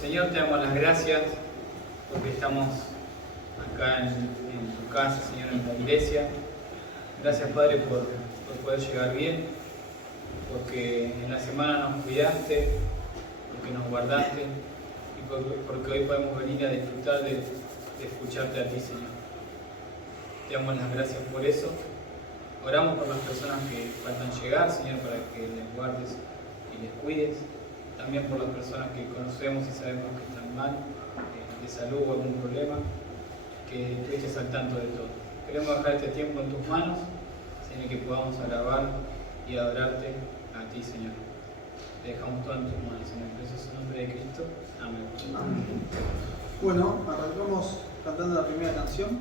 Señor, te damos las gracias porque estamos acá en tu casa, Señor, en la iglesia. Gracias, Padre, por poder llegar bien, porque en la semana nos cuidaste, porque nos guardaste y porque hoy podemos venir a disfrutar de escucharte a ti, Señor. Te damos las gracias por eso. Oramos por las personas que faltan llegar, Señor, para que les guardes y les cuides. También por las personas que conocemos y sabemos que están mal, de salud o algún problema, que tú estés al tanto de todo. Queremos dejar este tiempo en tus manos, Señor, que podamos alabar y adorarte a ti, Señor. Te dejamos todo en tus manos, en el precioso nombre de Cristo. Amén. Amén. Bueno, arrancamos cantando la primera canción.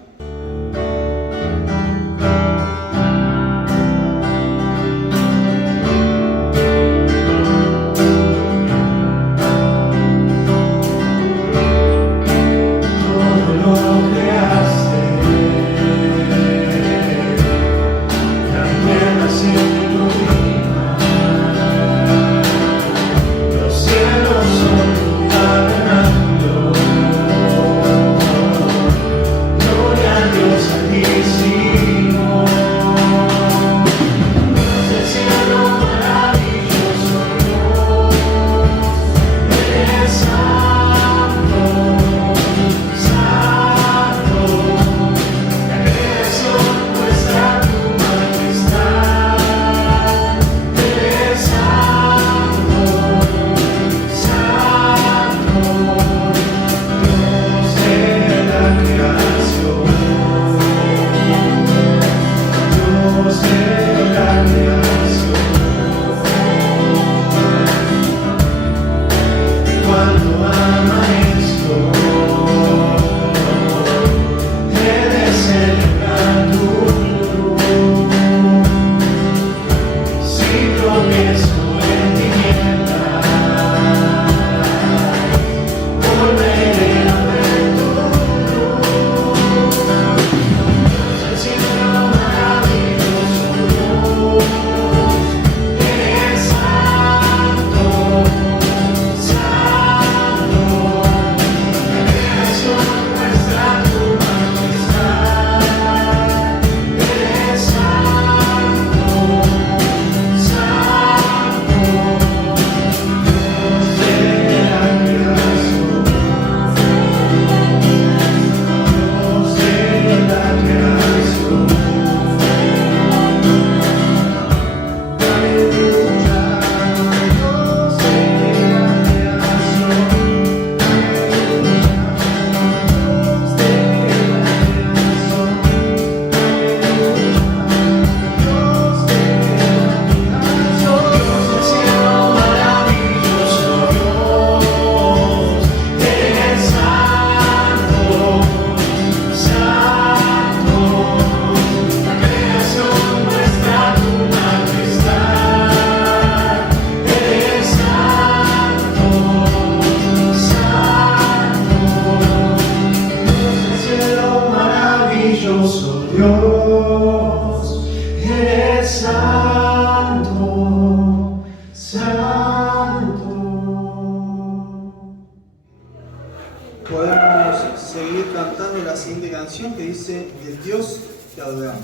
Podemos seguir cantando la siguiente canción que dice: del Dios te adoramos.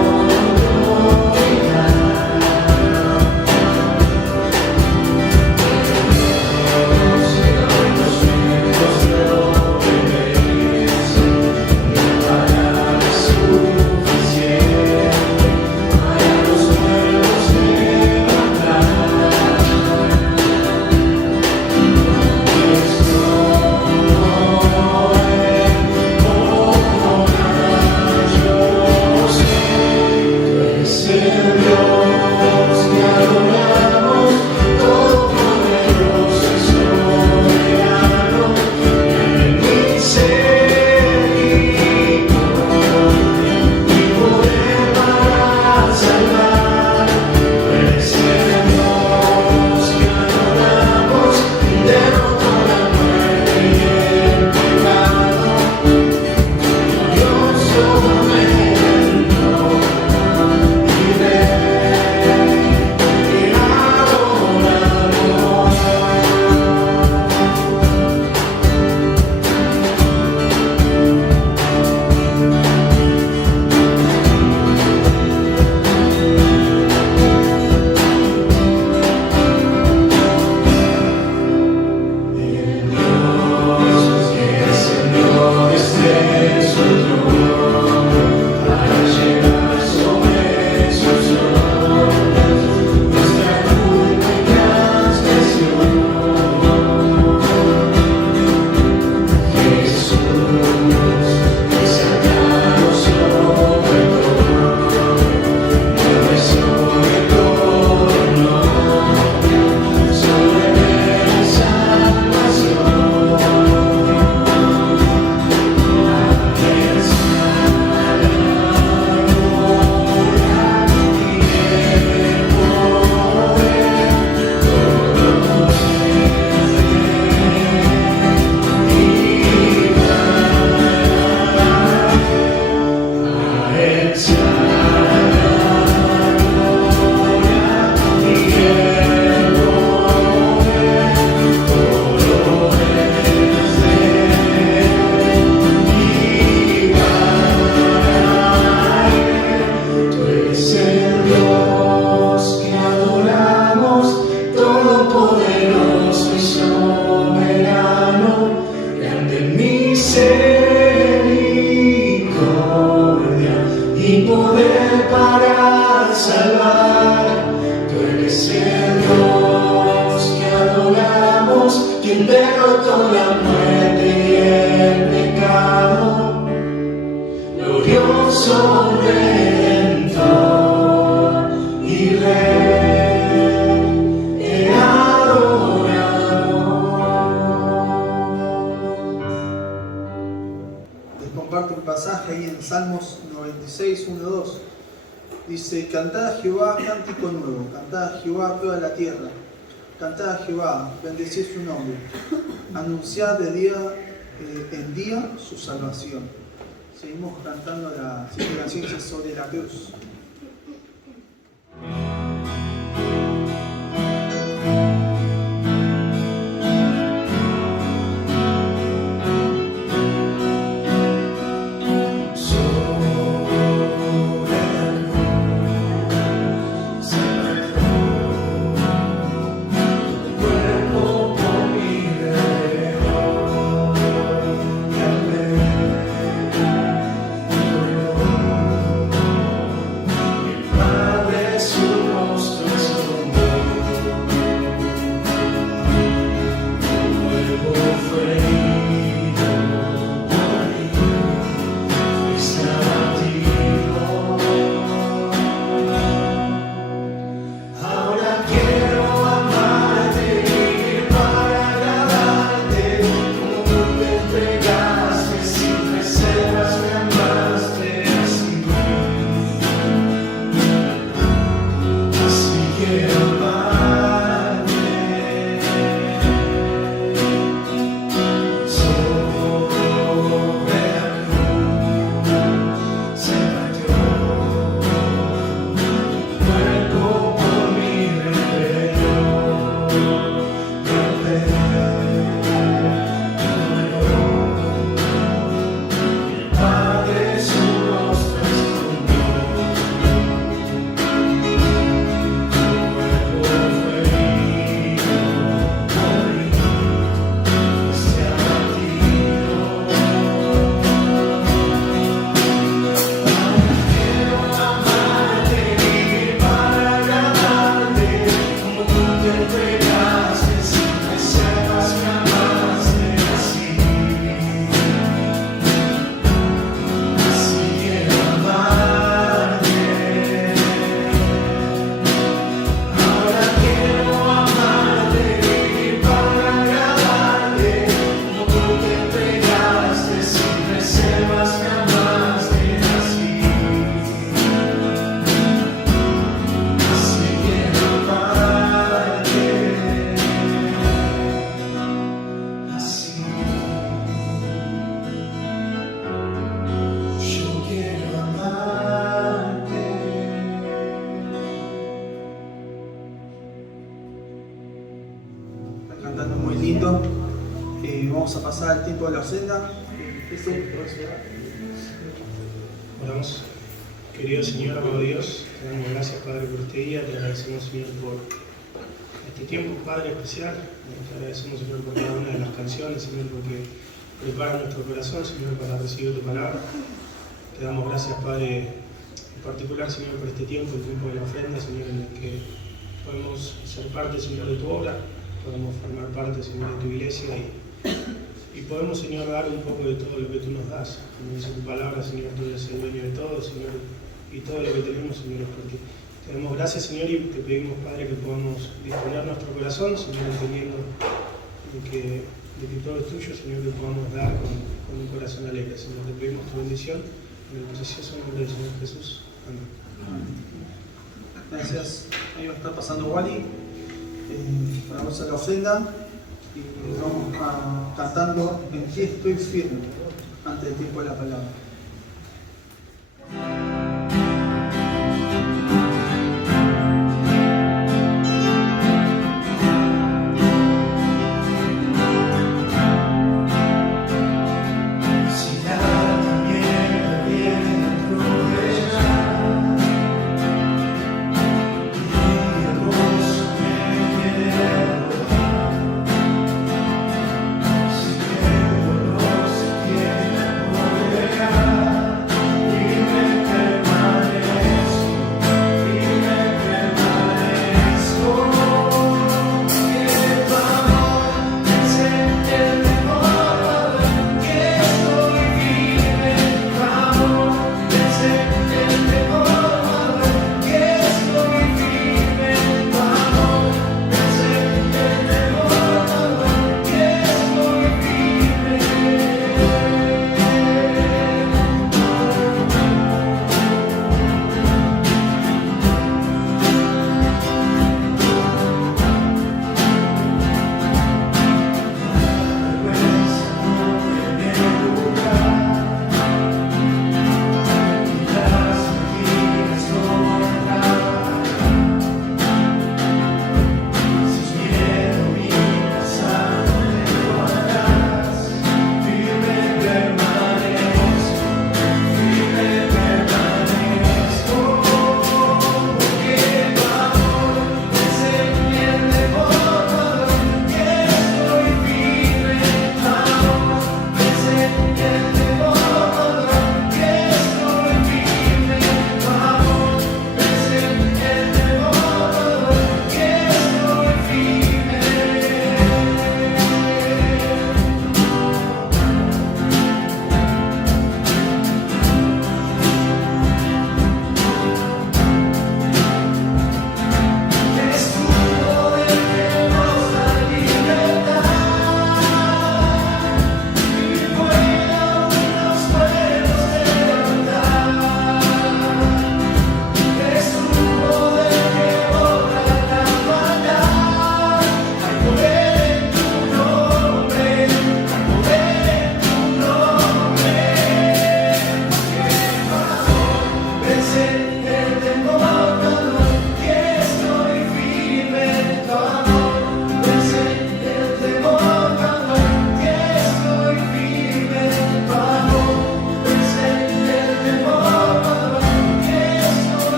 Oh, Salmos 96, 1, 2. Dice: cantad a Jehová cántico nuevo, cantad a Jehová toda la tierra, cantad a Jehová, bendecid su nombre, anunciad de día en día su salvación. Seguimos cantando la siguiente canción sobre la cruz. Cantando muy lindo. Vamos a pasar el tiempo de la ofrenda. Oramos. Querido Señor, amado Dios, te damos gracias, Padre, por este día. Te agradecemos, Señor, por este tiempo, Padre, especial. Te agradecemos, Señor, por cada una de las canciones, Señor, porque prepara nuestro corazón, Señor, para recibir tu palabra. Te damos gracias, Padre, en particular, Señor, por este tiempo, el tiempo de la ofrenda, Señor, en el que podemos ser parte, Señor, de tu obra. Podemos formar parte, Señor, de tu iglesia y podemos, Señor, dar un poco de todo lo que tú nos das. Como dice tu palabra, Señor, tú eres el dueño de todo, Señor, y todo lo que tenemos, Señor, es porque te damos gracias, Señor, y te pedimos, Padre, que podamos disponer nuestro corazón, Señor, entendiendo de que todo es tuyo, Señor, que podamos dar con un corazón alegre. Señor, te pedimos tu bendición en el precioso nombre del Señor Jesús. Amén. Gracias. Ahí va a estar pasando Wally. Vamos a la ofrenda y vamos cantando En ti estoy firme antes del tiempo de la palabra. Yeah.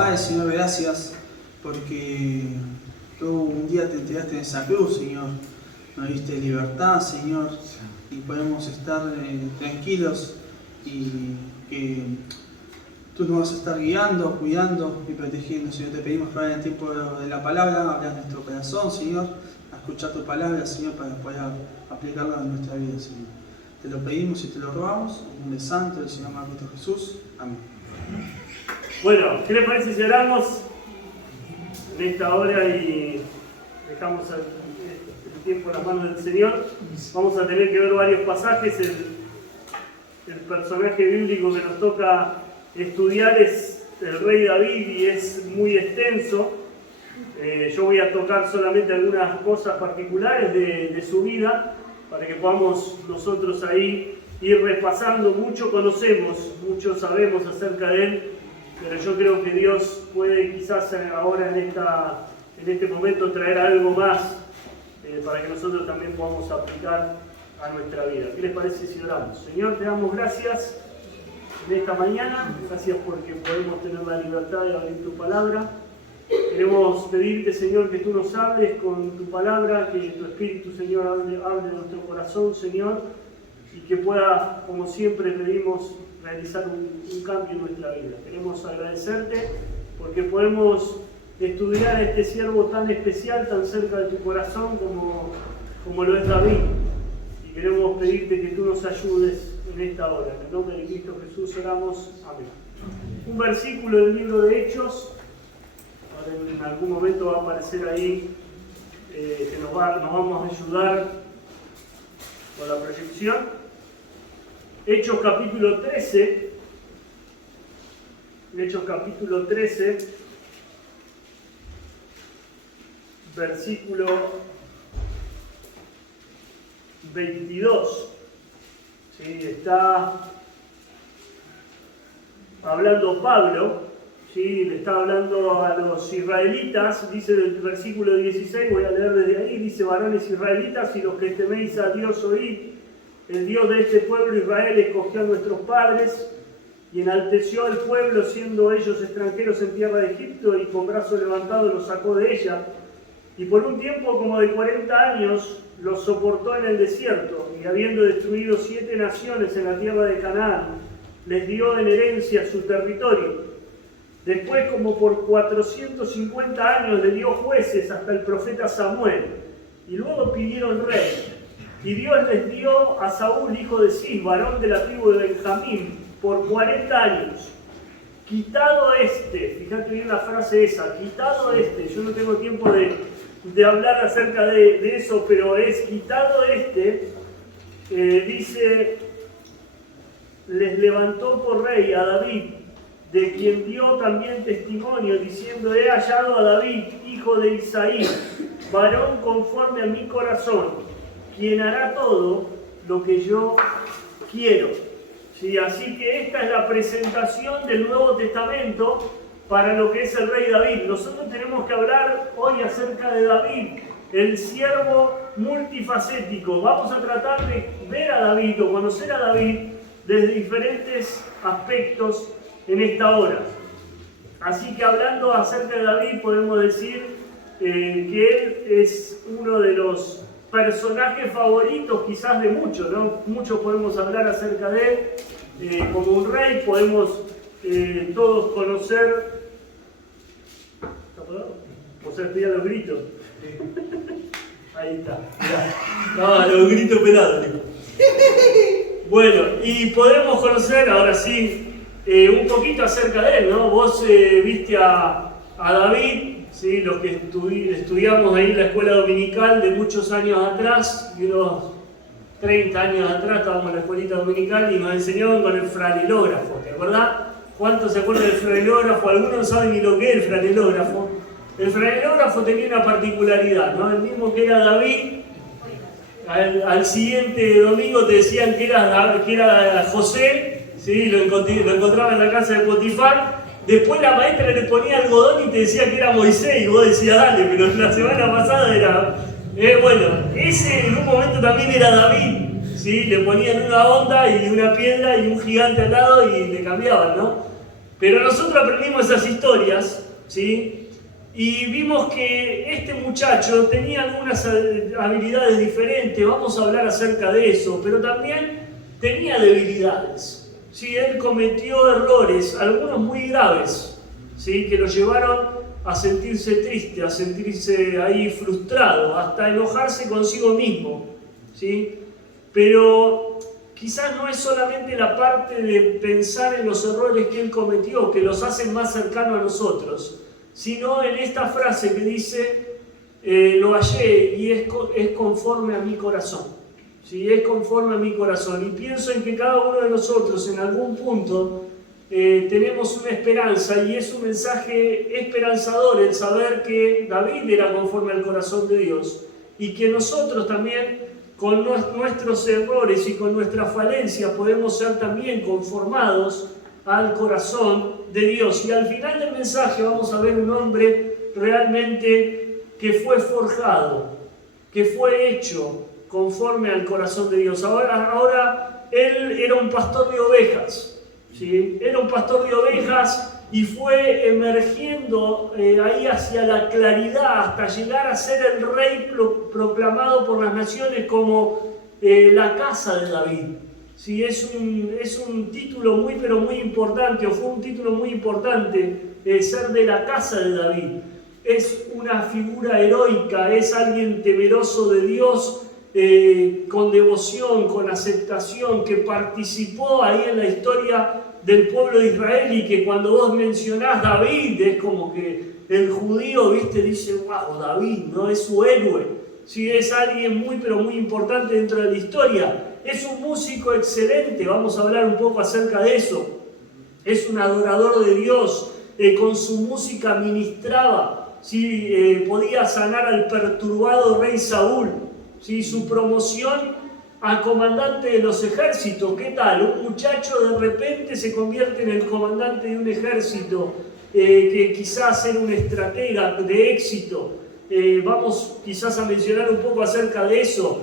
Padre, Señor, gracias porque tú un día te entregaste en esa cruz, Señor. Nos diste libertad, Señor, y podemos estar tranquilos y que tú nos vas a estar guiando, cuidando y protegiendo, Señor. Te pedimos que ahora en el tiempo de la palabra abras nuestro corazón, Señor, a escuchar tu palabra, Señor, para poder aplicarla en nuestra vida, Señor. Te lo pedimos y te lo rogamos, en nombre santo del Señor Cristo Jesús. Amén. Bueno, ¿qué les parece si oramos en esta hora y dejamos el tiempo en las manos del Señor? Vamos a tener que ver varios pasajes. El personaje bíblico que nos toca estudiar es el rey David y es muy extenso. Yo voy a tocar solamente algunas cosas particulares de su vida para que podamos nosotros ahí ir repasando. Mucho conocemos, mucho sabemos acerca de él, pero yo creo que Dios puede quizás ahora en este momento traer algo más para que nosotros también podamos aplicar a nuestra vida. ¿Qué les parece si oramos? Señor, te damos gracias en esta mañana, gracias porque podemos tener la libertad de abrir tu palabra. Queremos pedirte, Señor, que tú nos hables con tu palabra, que tu Espíritu, Señor, hable en nuestro corazón, Señor, y que pueda, como siempre pedimos, realizar un cambio en nuestra vida. Queremos agradecerte porque podemos estudiar a este siervo tan especial, tan cerca de tu corazón como lo es David. Y queremos pedirte que tú nos ayudes en esta hora. En el nombre de Cristo Jesús oramos. Amén. Un versículo del libro de Hechos. Ahora en algún momento va a aparecer ahí que nos vamos a ayudar con la proyección. Hechos capítulo 13. Hechos capítulo 13. Versículo 22. ¿Sí? Está hablando Pablo, ¿sí? Le está hablando a los israelitas, dice del versículo 16, voy a leer desde ahí, dice: varones israelitas, y los que teméis a Dios oíd, el Dios de este pueblo Israel escogió a nuestros padres y enalteció al pueblo, siendo ellos extranjeros en tierra de Egipto, y con brazo levantado los sacó de ella. Y por un tiempo como de 40 años los soportó en el desierto, y habiendo destruido 7 naciones en la tierra de Canaán, les dio en herencia su territorio. Después, como por 450 años, le dio jueces hasta el profeta Samuel, y luego pidieron rey. Y Dios les dio a Saúl, hijo de Cis, varón de la tribu de Benjamín, por 40 años. Quitado este, fíjate bien la frase esa, quitado este, yo no tengo tiempo de hablar acerca de eso, pero es quitado este, dice, les levantó por rey a David, de quien dio también testimonio, diciendo: he hallado a David, hijo de Isaí, varón conforme a mi corazón, quien hará todo lo que yo quiero. ¿Sí? Así que esta es la presentación del Nuevo Testamento para lo que es el rey David. Nosotros tenemos que hablar hoy acerca de David, el siervo multifacético. Vamos a tratar de ver a David o conocer a David desde diferentes aspectos en esta hora. Así que hablando acerca de David podemos decir que él es uno de los personajes favoritos quizás de muchos, ¿no? Muchos podemos hablar acerca de él como un rey, podemos todos conocer. ¿Está apagado? O sea, estoy a los gritos. Ahí está. No, los gritos pelados. Bueno, y podemos conocer ahora sí un poquito acerca de él, ¿no? Vos viste a David, ¿sí? Los que estudiamos ahí en la escuela dominical de muchos años atrás, de unos 30 años atrás estábamos en la escuelita dominical y nos enseñaban con el franelógrafo, ¿te acordás? ¿Cuántos se acuerdan del franelógrafo? Algunos no saben ni lo que es el franelógrafo. El franelógrafo tenía una particularidad, ¿no? El mismo que era David, al siguiente domingo te decían que era José, ¿sí? Lo encontraba en la casa de Potifar. Después la maestra le ponía algodón y te decía que era Moisés, y vos decías, dale, pero la semana pasada era... bueno, ese en un momento también era David, ¿sí? Le ponían una onda y una piedra y un gigante al lado y le cambiaban, ¿no? Pero nosotros aprendimos esas historias, ¿sí? Y vimos que este muchacho tenía algunas habilidades diferentes, vamos a hablar acerca de eso, pero también tenía debilidades. ¿Sí? Él cometió errores, algunos muy graves, ¿sí? Que lo llevaron a sentirse triste, a sentirse ahí frustrado, hasta enojarse consigo mismo, ¿sí? Pero quizás no es solamente la parte de pensar en los errores que él cometió, que los hacen más cercanos a nosotros, sino en esta frase que dice, lo hallé y es conforme a mi corazón. ¿Sí? Es conforme a mi corazón. Y pienso en que cada uno de nosotros en algún punto tenemos una esperanza, y es un mensaje esperanzador el saber que David era conforme al corazón de Dios, y que nosotros también con nuestros errores y con nuestras falencias podemos ser también conformados al corazón de Dios. Y al final del mensaje vamos a ver un hombre realmente que fue forjado, que fue hecho conforme al corazón de Dios. Ahora él era un pastor de ovejas, ¿sí? Era un pastor de ovejas y fue emergiendo ahí hacia la claridad hasta llegar a ser el rey proclamado por las naciones como la casa de David. Sí, es un título muy pero muy importante, o fue un título muy importante, ser de la casa de David. Es una figura heroica, es alguien temeroso de Dios, con devoción, con aceptación, que participó ahí en la historia del pueblo de Israel, y que cuando vos mencionás David, es como que el judío, viste, dice, wow, David, ¿no? Es su héroe. Sí, es alguien muy pero muy importante dentro de la historia. Es un músico excelente, vamos a hablar un poco acerca de eso. Es un adorador de Dios, con su música ministraba, ¿sí? Podía sanar al perturbado rey Saúl, ¿sí? Su promoción a comandante de los ejércitos, ¿qué tal? Un muchacho de repente se convierte en el comandante de un ejército, que quizás era un estratega de éxito. Vamos quizás a mencionar un poco acerca de eso.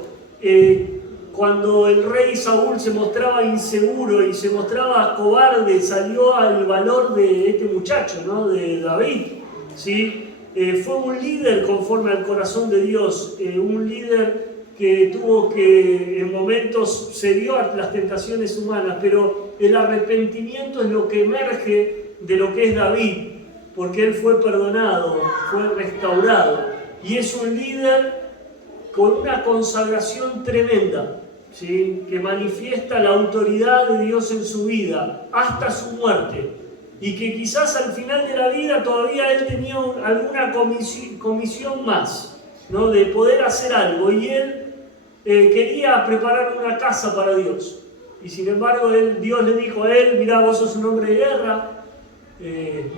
Cuando el rey Saúl se mostraba inseguro y se mostraba cobarde, salió al valor de este muchacho, ¿no? De David, ¿sí? Fue un líder conforme al corazón de Dios, un líder que tuvo que en momentos cedió a las tentaciones humanas, pero el arrepentimiento es lo que emerge de lo que es David, porque él fue perdonado, fue restaurado, y es un líder con una consagración tremenda, ¿sí? Que manifiesta la autoridad de Dios en su vida hasta su muerte, y que quizás al final de la vida todavía él tenía alguna comisión más, ¿no? De poder hacer algo, y él quería preparar una casa para Dios, y sin embargo Dios le dijo a él, mirá, vos sos un hombre de guerra,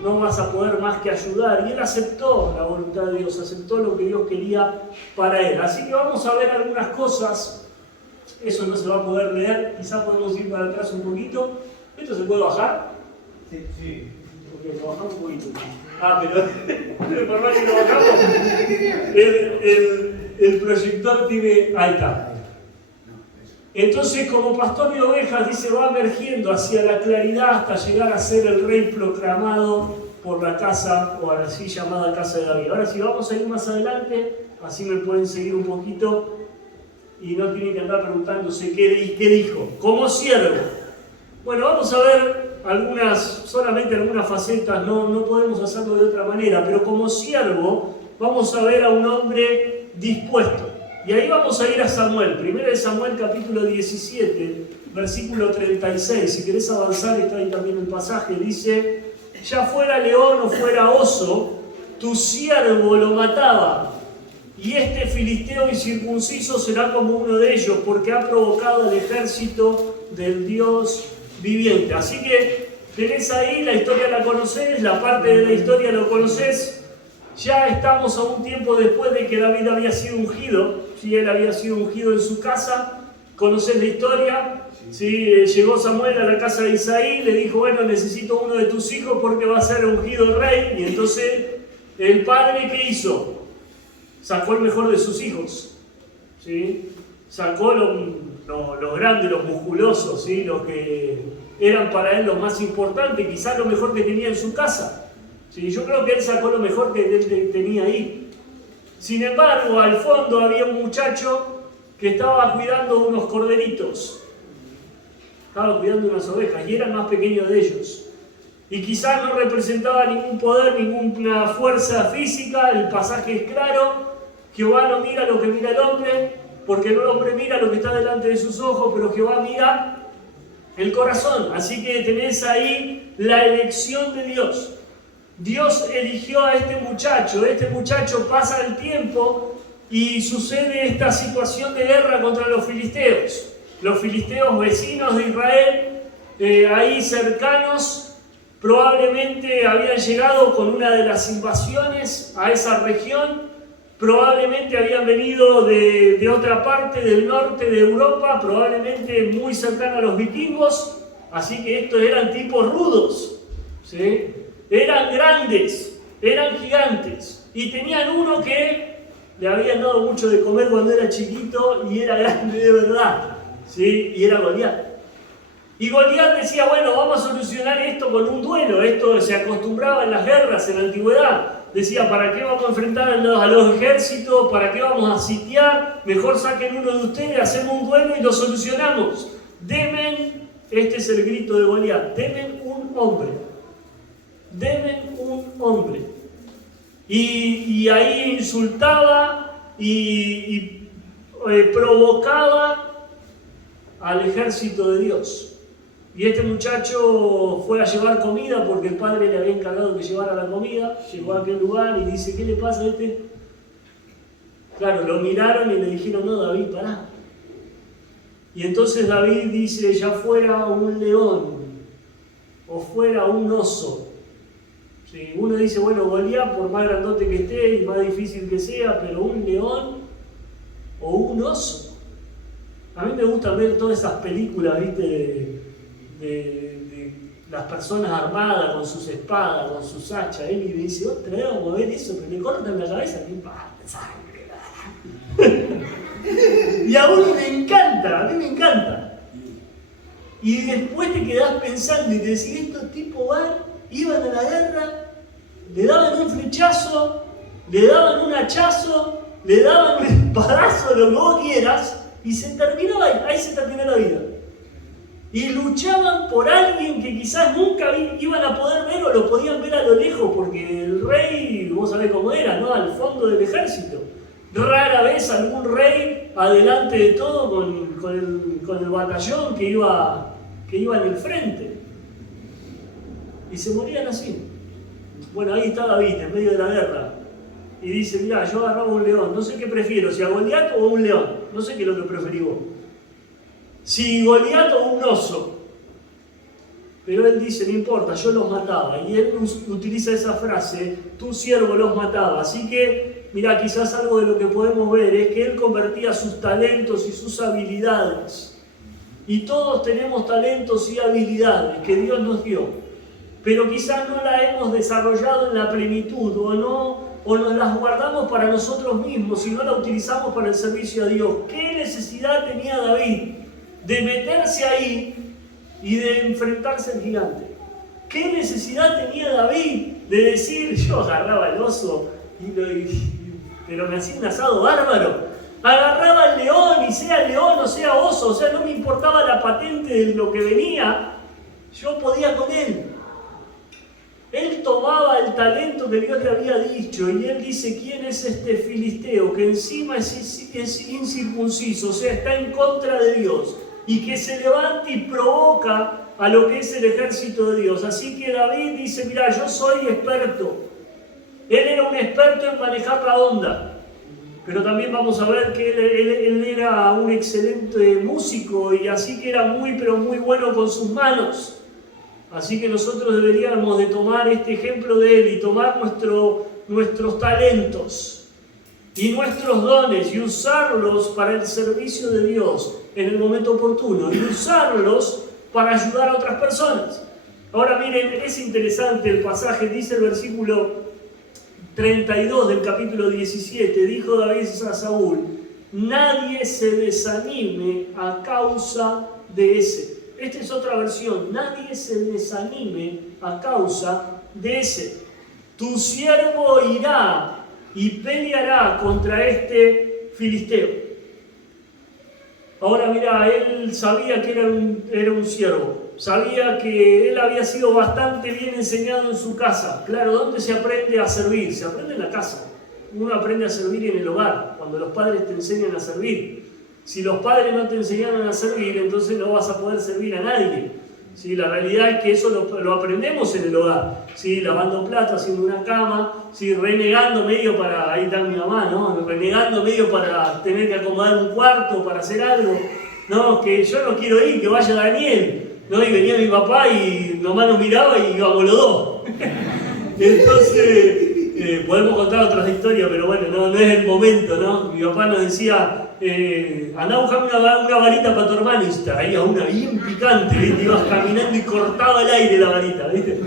no vas a poder más que ayudar, y él aceptó la voluntad de Dios, aceptó lo que Dios quería para él. Así que vamos a ver algunas cosas. Eso no se va a poder leer, quizás podemos ir para atrás un poquito. ¿Esto se puede bajar? Sí. Ok, lo bajamos un poquito. Pero por más que lo bajamos, el proyector tiene... Ahí está. Entonces, como pastor de ovejas, dice, va emergiendo hacia la claridad hasta llegar a ser el rey proclamado por la casa, o así llamada casa de David. Ahora, si vamos a ir más adelante, así me pueden seguir un poquito y no tienen que andar preguntándose qué dijo. Como siervo. Bueno, vamos a ver solamente algunas facetas, no podemos hacerlo de otra manera, pero como siervo vamos a ver a un hombre dispuesto. Y ahí vamos a ir a Samuel, 1 Samuel capítulo 17, versículo 36. Si querés avanzar, está ahí también el pasaje. Dice, ya fuera león o fuera oso, tu siervo lo mataba, y este filisteo incircunciso será como uno de ellos, porque ha provocado el ejército del Dios viviente. Así que tenés ahí, la historia la conocés, la parte de la historia lo conocés. Ya estamos a un tiempo después de que David había sido ungido. Si él había sido ungido en su casa, conocés la historia. ¿Sí? Llegó Samuel a la casa de Isaí, le dijo, bueno, necesito uno de tus hijos porque va a ser ungido rey. Y entonces el padre, ¿qué hizo? Sacó el mejor de sus hijos, ¿sí? Sacó los grandes, los musculosos, ¿sí? Los que eran para él lo más importante, quizás lo mejor que tenía en su casa. ¿Sí? Yo creo que él sacó lo mejor que él tenía ahí. Sin embargo, al fondo había un muchacho que estaba cuidando unos corderitos, estaba cuidando unas ovejas y era el más pequeño de ellos. Y quizás no representaba ningún poder, ninguna fuerza física. El pasaje es claro: Jehová no mira lo que mira el hombre, porque el hombre mira lo que está delante de sus ojos, pero Jehová mira el corazón. Así que tenés ahí la elección de Dios. Dios eligió a este muchacho pasa el tiempo y sucede esta situación de guerra contra los filisteos. Los filisteos vecinos de Israel, ahí cercanos, probablemente habían llegado con una de las invasiones a esa región, probablemente habían venido de otra parte del norte de Europa, probablemente muy cercana a los vikingos, así que estos eran tipos rudos, ¿sí? Eran grandes, eran gigantes, y tenían uno que le habían dado mucho de comer cuando era chiquito y era grande de verdad, ¿sí? Y era Goliat. Y Goliat decía, bueno, vamos a solucionar esto con un duelo. Esto se acostumbraba en las guerras en la antigüedad. Decía, ¿para qué vamos a enfrentar a los ejércitos? ¿Para qué vamos a sitiar? Mejor saquen uno de ustedes, hacemos un duelo y lo solucionamos. Demen, este es el grito de Goliat, demen un hombre. Demen un hombre. Y ahí insultaba y provocaba al ejército de Dios. Y este muchacho fue a llevar comida porque el padre le había encargado que llevara la comida. Llegó a aquel lugar y dice, ¿qué le pasa a este? Claro, lo miraron y le dijeron, no, David, pará. Y entonces David dice, ya fuera un león o fuera un oso. Sí, uno dice, bueno, Goliat, por más grandote que esté y más difícil que sea, pero un león o un oso. A mí me gusta ver todas esas películas, ¿viste? De las personas armadas con sus espadas, con sus hachas. Él me dice, otra vez vamos a ver eso, pero le cortan la cabeza, ¡qué sangre! Y a uno le encanta, a mí me encanta. Y después te quedás pensando y te decís, estos tipos iban a la guerra, le daban un flechazo, le daban un hachazo, le daban un espadazo, lo que vos quieras, y se terminó ahí se terminó la vida. Y luchaban por alguien que quizás nunca iban a poder ver o lo podían ver a lo lejos, porque el rey, vos sabés cómo era, ¿no? Al fondo del ejército. Rara vez algún rey adelante de todo con el batallón que iba en el frente. Y se morían así. Bueno, ahí está David, en medio de la guerra. Y dice, mirá, yo agarraba un león, no sé qué prefiero, si a Goliat o un león. No sé qué es lo que preferí vos. Si Goliat o un oso. Pero él dice, no importa, yo los mataba. Y él utiliza esa frase, tu siervo los mataba. Así que, mirá, quizás algo de lo que podemos ver es que él convertía sus talentos y sus habilidades. Y todos tenemos talentos y habilidades que Dios nos dio. Pero quizás no las hemos desarrollado en la plenitud o nos las guardamos para nosotros mismos y no la utilizamos para el servicio a Dios. ¿Qué necesidad tenía David de meterse ahí y de enfrentarse al gigante? ¿Qué necesidad tenía David de decir, yo agarraba el oso pero me hacía un asado bárbaro? Agarraba al león y sea león o sea oso, o sea, no me importaba la patente de lo que venía, yo podía con él. Él tomaba el talento que Dios le había dicho y él dice, ¿quién es este filisteo que encima es incircunciso, o sea, está en contra de Dios y que se levanta y provoca a lo que es el ejército de Dios? Así que David dice, mira, yo soy experto. Él era un experto en manejar la onda, pero también vamos a ver que él era un excelente músico y así que era muy, pero muy bueno con sus manos. Así que nosotros deberíamos de tomar este ejemplo de él y tomar nuestros talentos y nuestros dones y usarlos para el servicio de Dios en el momento oportuno y usarlos para ayudar a otras personas. Ahora miren, es interesante el pasaje, dice el versículo 32 del capítulo 17, dijo David a Saúl, nadie se desanime a causa de ese. Esta es otra versión. Nadie se desanime a causa de ese. Tu siervo irá y peleará contra este filisteo. Ahora mira, él sabía que era un siervo. Sabía que él había sido bastante bien enseñado en su casa. Claro, ¿dónde se aprende a servir? Se aprende en la casa. Uno aprende a servir en el hogar, cuando los padres te enseñan a servir. Si los padres no te enseñaron a servir, entonces no vas a poder servir a nadie. ¿Sí? La realidad es que eso lo aprendemos en el hogar. ¿Sí? Lavando platos, haciendo una cama, ¿sí? Renegando medio para, ahí está mi mamá, ¿no? Renegando medio para tener que acomodar un cuarto, para hacer algo. No, que yo no quiero ir, que vaya Daniel. ¿No? Y venía mi papá y nomás nos miraba y íbamos los dos. Entonces, podemos contar otras historias, pero bueno, no es el momento, ¿no? Mi papá nos decía, andá a buscar una varita para tu hermano, y traía una bien picante, ¿viste? Ibas caminando y cortaba el aire la varita, ¿viste?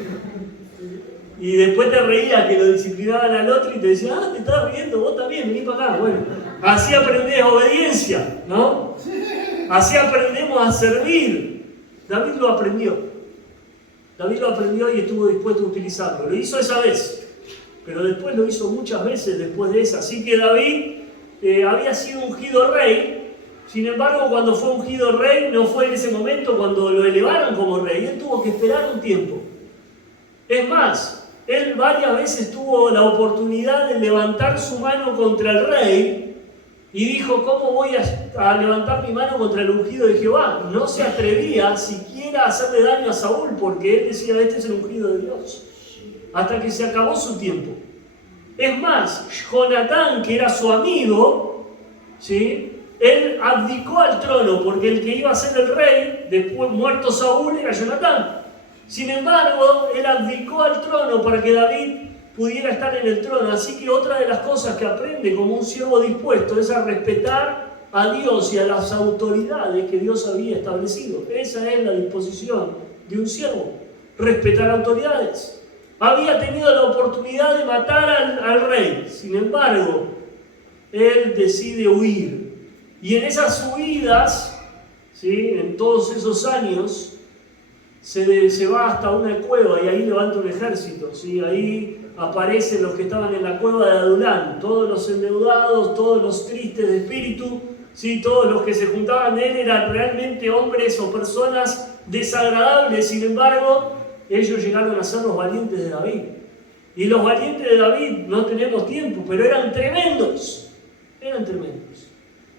Y después te reías que lo disciplinaban al otro y te decían, te estás riendo, vos también, vení para acá. Bueno, así aprendés obediencia, ¿no? Así aprendemos a servir. David lo aprendió. David lo aprendió y estuvo dispuesto a utilizarlo. Lo hizo esa vez, pero después lo hizo muchas veces después de esa. Así que David había sido ungido rey. Sin embargo, cuando fue ungido rey, no fue en ese momento cuando lo elevaron como rey. Él tuvo que esperar un tiempo. Es más, él varias veces tuvo la oportunidad de levantar su mano contra el rey y dijo, ¿cómo voy a levantar mi mano contra el ungido de Jehová? No se atrevía siquiera a hacerle daño a Saúl, porque él decía, este es el ungido de Dios. Hasta que se acabó su tiempo. Es más, Jonatán, que era su amigo, ¿sí? Él abdicó al trono, porque el que iba a ser el rey, después muerto Saúl, era Jonatán. Sin embargo, él abdicó al trono para que David pudiera estar en el trono. Así que otra de las cosas que aprende como un siervo dispuesto es a respetar a Dios y a las autoridades que Dios había establecido. Esa es la disposición de un siervo, respetar autoridades. Había tenido la oportunidad de matar al rey, sin embargo, él decide huir. Y en esas huidas, ¿sí? En todos esos años, se va hasta una cueva y ahí levanta un ejército, ¿sí? Ahí aparecen los que estaban en la cueva de Adulán, todos los endeudados, todos los tristes de espíritu, ¿sí? Todos los que se juntaban de él eran realmente hombres o personas desagradables. Sin embargo, ellos llegaron a ser los valientes de David. Y los valientes de David, no tenemos tiempo, pero eran tremendos. Eran tremendos.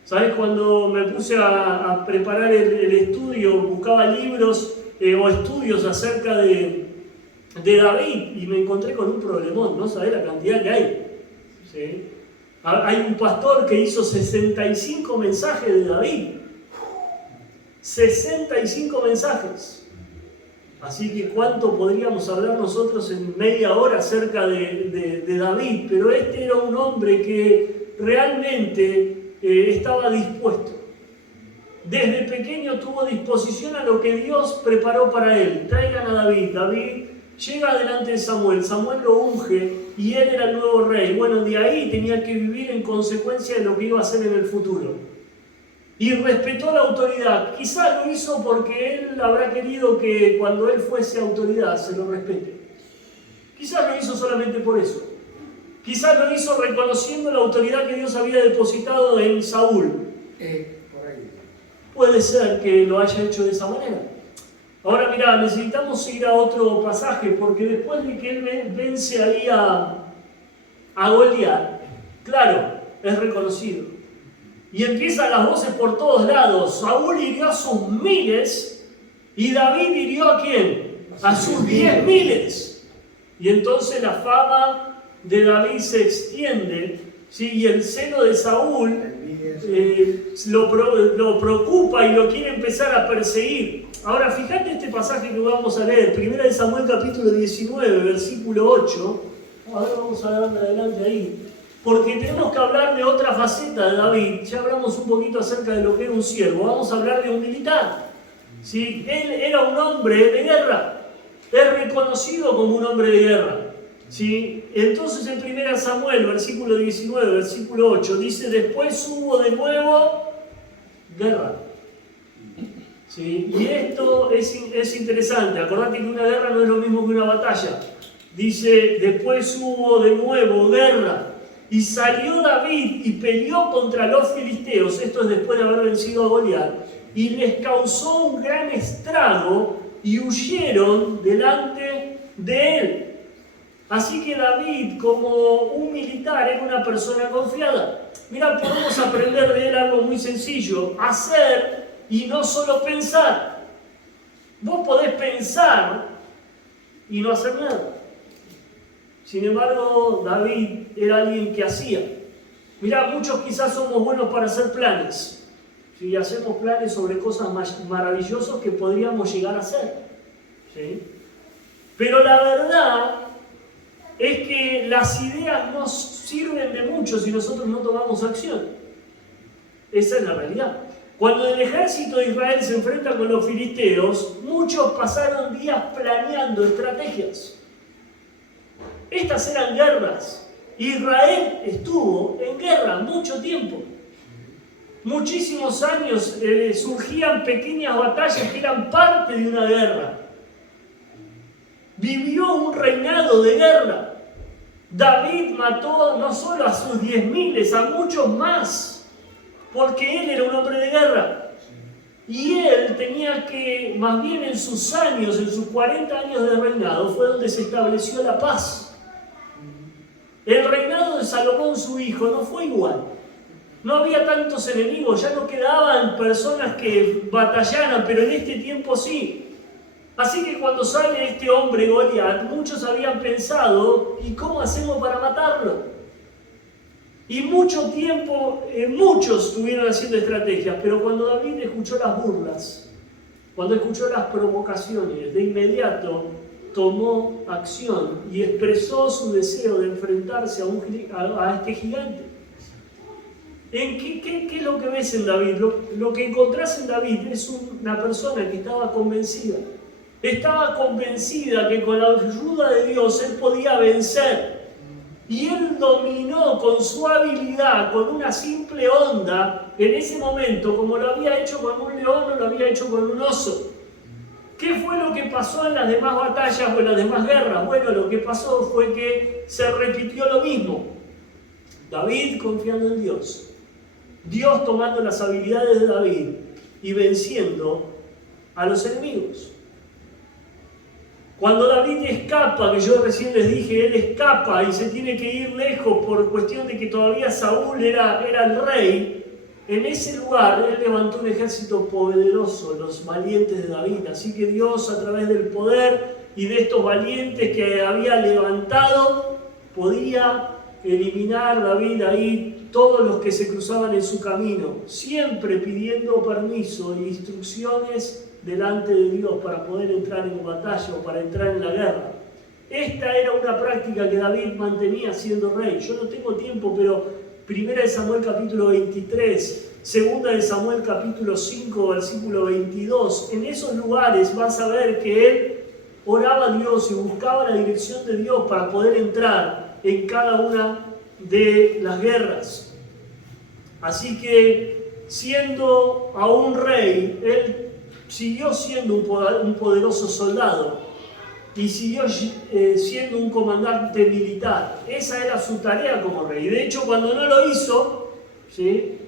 ¿Sabes? Cuando me puse a preparar el estudio, buscaba libros o estudios acerca de David y me encontré con un problemón. No sabés la cantidad que hay. ¿Sí? Hay un pastor que hizo 65 mensajes de David. 65 mensajes. Así que ¿cuánto podríamos hablar nosotros en media hora acerca de David? Pero este era un hombre que realmente estaba dispuesto. Desde pequeño tuvo disposición a lo que Dios preparó para él. Traigan a David. David llega delante de Samuel. Samuel lo unge y él era el nuevo rey. Bueno, de ahí tenía que vivir en consecuencia de lo que iba a hacer en el futuro. Y respetó la autoridad. Quizás lo hizo porque él habrá querido que cuando él fuese autoridad se lo respete. Quizás lo hizo solamente por eso. Quizás lo hizo reconociendo la autoridad que Dios había depositado en Saúl. Por ahí. Puede ser que lo haya hecho de esa manera. Ahora mirá, necesitamos ir a otro pasaje, porque después de que él vence ahí a Goliat, claro, es reconocido. Y empiezan las voces por todos lados. Saúl hirió a sus miles y David hirió ¿a quién? A sus 10.000. Y entonces la fama de David se extiende, ¿sí? Y el celo de Saúl lo preocupa y lo quiere empezar a perseguir. Ahora fíjate este pasaje que vamos a leer, 1 Samuel capítulo 19, versículo 8. Ahora vamos a darle adelante ahí. Porque tenemos que hablar de otra faceta de David. Ya hablamos un poquito acerca de lo que era un siervo. Vamos a hablar de un militar. ¿Sí? Él era un hombre de guerra. Es reconocido como un hombre de guerra. ¿Sí? Entonces en 1 Samuel, versículo 19, versículo 8, dice, después hubo de nuevo guerra. ¿Sí? Y esto es interesante. Acordate que una guerra no es lo mismo que una batalla. Dice, después hubo de nuevo guerra. Y salió David y peleó contra los filisteos, esto es después de haber vencido a Goliat, y les causó un gran estrago y huyeron delante de él. Así que David, como un militar, era una persona confiada. Mirá, podemos aprender de él algo muy sencillo: hacer y no solo pensar. Vos podés pensar y no hacer nada. Sin embargo, David era alguien que hacía. Mirá, muchos quizás somos buenos para hacer planes. ¿Sí? Hacemos planes sobre cosas maravillosas que podríamos llegar a hacer. ¿Sí? Pero la verdad es que las ideas no sirven de mucho si nosotros no tomamos acción. Esa es la realidad. Cuando el ejército de Israel se enfrenta con los filisteos, muchos pasaron días planeando estrategias. Estas eran guerras. Israel estuvo en guerra mucho tiempo. Muchísimos años surgían pequeñas batallas que eran parte de una guerra. Vivió un reinado de guerra. David mató no solo a sus 10.000, a muchos más, porque él era un hombre de guerra. Y él tenía que, más bien en sus años, en sus 40 años de reinado, fue donde se estableció la paz. El reinado de Salomón, su hijo, no fue igual. No había tantos enemigos, ya no quedaban personas que batallaran, pero en este tiempo sí. Así que cuando sale este hombre Goliat, muchos habían pensado, ¿y cómo hacemos para matarlo? Y mucho tiempo, muchos estuvieron haciendo estrategias, pero cuando David escuchó las burlas, cuando escuchó las provocaciones, de inmediato tomó acción y expresó su deseo de enfrentarse a este gigante. ¿Qué es lo que ves en David? Lo que encontrás en David es una persona que estaba convencida. Estaba convencida que con la ayuda de Dios él podía vencer. Y él dominó con su habilidad, con una simple onda, en ese momento, como lo había hecho con un león o lo había hecho con un oso. ¿Qué fue lo que pasó en las demás batallas o en las demás guerras? Bueno, lo que pasó fue que se repitió lo mismo. David confiando en Dios. Dios tomando las habilidades de David y venciendo a los enemigos. Cuando David escapa, que yo recién les dije, él escapa y se tiene que ir lejos por cuestión de que todavía Saúl era el rey, en ese lugar él levantó un ejército poderoso, los valientes de David. Así que Dios, a través del poder y de estos valientes que había levantado, podía eliminar David ahí todos los que se cruzaban en su camino, siempre pidiendo permiso e instrucciones delante de Dios para poder entrar en batalla o para entrar en la guerra. Esta era una práctica que David mantenía siendo rey. Yo no tengo tiempo, pero 1 de Samuel capítulo 23, 2 de Samuel capítulo 5, versículo 22, en esos lugares vas a ver que él oraba a Dios y buscaba la dirección de Dios para poder entrar en cada una de las guerras. Así que, siendo aún rey, él siguió siendo un poderoso soldado y siguió siendo un comandante militar. Esa era su tarea como rey. De hecho, cuando no lo hizo, ¿sí?,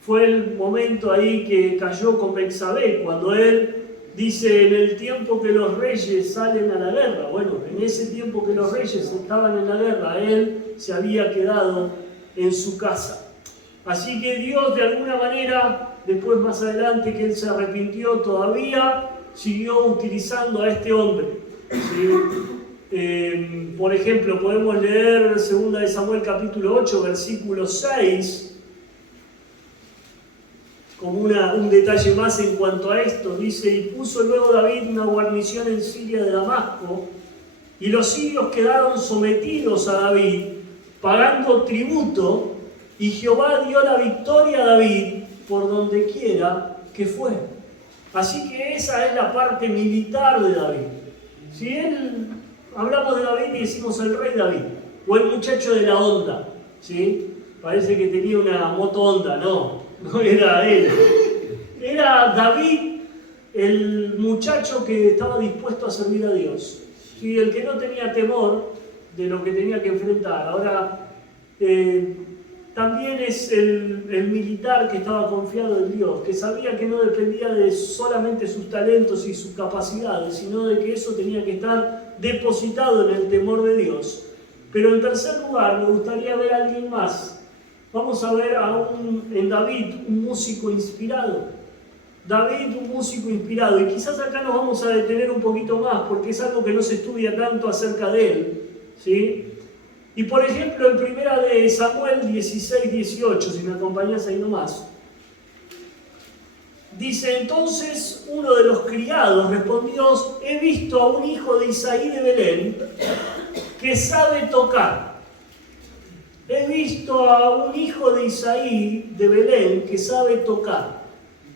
fue el momento ahí que cayó con Betsabé, cuando él dice, en el tiempo que los reyes salen a la guerra. Bueno, en ese tiempo que los reyes estaban en la guerra, él se había quedado en su casa. Así que Dios, de alguna manera, después más adelante que él se arrepintió, todavía siguió utilizando a este hombre. ¿Sí? Por ejemplo, podemos leer 2 de Samuel capítulo 8, versículo 6, como un detalle más en cuanto a esto. Dice, y puso luego David una guarnición en Siria de Damasco, y los sirios quedaron sometidos a David, pagando tributo, y Jehová dio la victoria a David por donde quiera que fue. Así que esa es la parte militar de David. Si hablamos de David y decimos el rey David, o el muchacho de la Honda, ¿sí? Parece que tenía una moto Honda, no era él. Era David, el muchacho que estaba dispuesto a servir a Dios, ¿sí? El que no tenía temor de lo que tenía que enfrentar. Ahora, también es el militar que estaba confiado en Dios, que sabía que no dependía de solamente sus talentos y sus capacidades, sino de que eso tenía que estar depositado en el temor de Dios. Pero en tercer lugar, me gustaría ver a alguien más. Vamos a ver en David, un músico inspirado. David, un músico inspirado. Y quizás acá nos vamos a detener un poquito más, porque es algo que no se estudia tanto acerca de él, ¿sí? Y por ejemplo, en primera de Samuel 16-18, si me acompañas ahí nomás, dice: entonces uno de los criados respondió: he visto a un hijo de Isaí de Belén que sabe tocar. He visto a un hijo de Isaí de Belén que sabe tocar.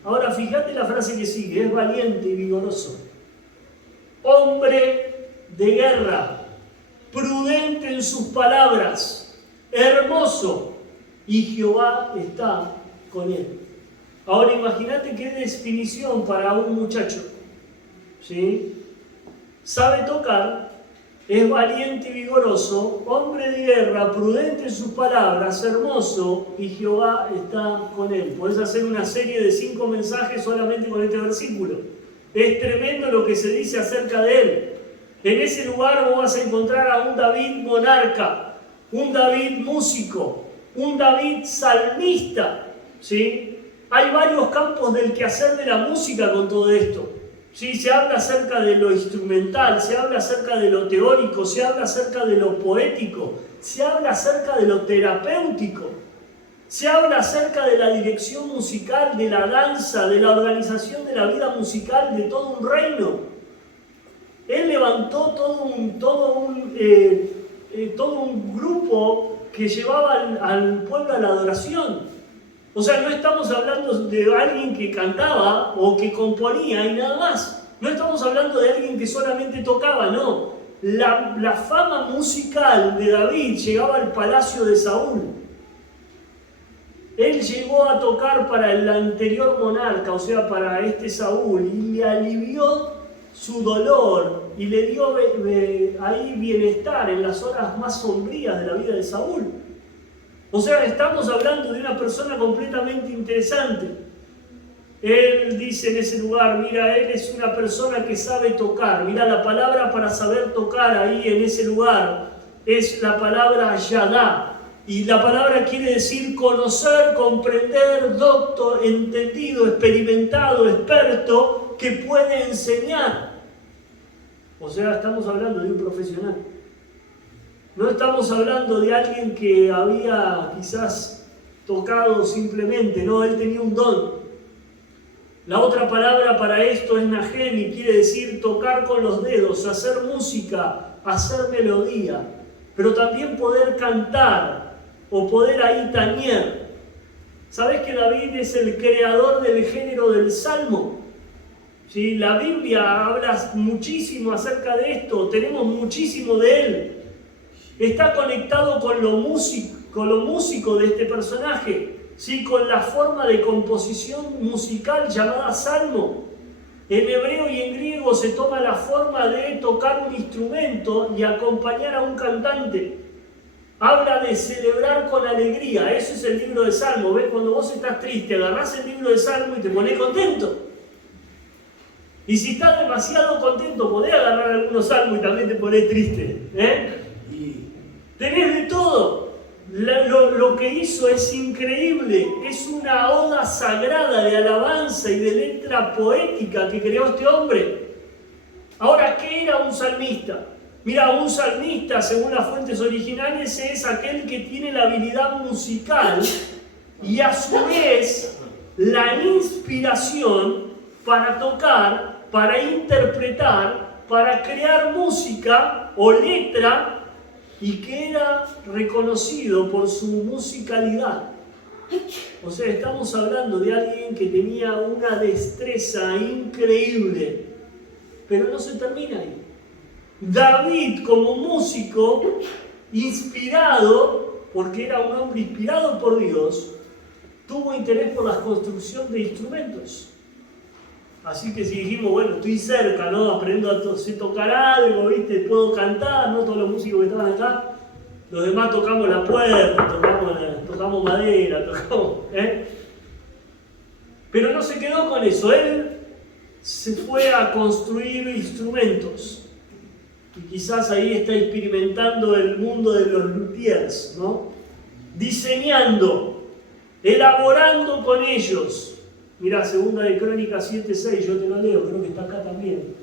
Ahora fíjate la frase que sigue: es valiente y vigoroso, hombre de guerra, prudente en sus palabras, hermoso, y Jehová está con él. Ahora imagínate qué definición para un muchacho, ¿sí? Sabe tocar, es valiente y vigoroso, hombre de guerra, prudente en sus palabras, hermoso, y Jehová está con él. Podés hacer una serie de 5 mensajes solamente con este versículo. Es tremendo lo que se dice acerca de él. En ese lugar vos vas a encontrar a un David monarca, un David músico, un David salmista, ¿sí? Hay varios campos del quehacer de la música con todo esto, ¿sí? Se habla acerca de lo instrumental, se habla acerca de lo teórico, se habla acerca de lo poético, se habla acerca de lo terapéutico, se habla acerca de la dirección musical, de la danza, de la organización de la vida musical de todo un reino. Él levantó todo un grupo que llevaba al pueblo a la adoración. O sea, no estamos hablando de alguien que cantaba o que componía y nada más. No estamos hablando de alguien que solamente tocaba, no. La fama musical de David llegaba al palacio de Saúl. Él llegó a tocar para el anterior monarca, o sea, para este Saúl, y le alivió su dolor y le dio ahí bienestar en las horas más sombrías de la vida de Saúl. O sea, estamos hablando de una persona completamente interesante. Él dice en ese lugar: mira, él es una persona que sabe tocar. Mira, la palabra para saber tocar ahí en ese lugar es la palabra yadá. Y la palabra quiere decir conocer, comprender, docto, entendido, experimentado, experto, que puede enseñar. O sea, estamos hablando de un profesional. No estamos hablando de alguien que había quizás tocado simplemente, no, él tenía un don. La otra palabra para esto es najem y quiere decir tocar con los dedos, hacer música, hacer melodía, pero también poder cantar o poder ahí tañer. ¿Sabés que David es el creador del género del salmo? ¿Sí? La Biblia habla muchísimo acerca de esto, tenemos muchísimo de él. Está conectado con lo músico de este personaje, ¿sí? Con la forma de composición musical llamada salmo. En hebreo y en griego se toma la forma de tocar un instrumento y acompañar a un cantante. Habla de celebrar con alegría, eso es el libro de Salmo. ¿Ves? Cuando vos estás triste, agarrás el libro de Salmo y te pones contento. Y si estás demasiado contento, podés agarrar algunos salmos y también te pones triste. Tenés de todo. Lo que hizo es increíble. Es una oda sagrada de alabanza y de letra poética que creó este hombre. Ahora, ¿qué era un salmista? Mira, un salmista, según las fuentes originales, es aquel que tiene la habilidad musical y a su vez la inspiración para tocar, para interpretar, para crear música o letra, y que era reconocido por su musicalidad. O sea, estamos hablando de alguien que tenía una destreza increíble, pero no se termina ahí. David, como músico, inspirado, porque era un hombre inspirado por Dios, tuvo interés por la construcción de instrumentos. Así que si dijimos, bueno, estoy cerca, ¿no? Aprendo a sé tocar algo, ¿viste? Puedo cantar, ¿no? Todos los músicos que estaban acá. Los demás tocamos la puerta, tocamos madera, Pero no se quedó con eso. Él se fue a construir instrumentos. Y quizás ahí está experimentando el mundo de los luthiers, ¿no? Diseñando, elaborando con ellos. Mirá, segunda de Crónicas 7:6, yo te lo leo, creo que está acá también.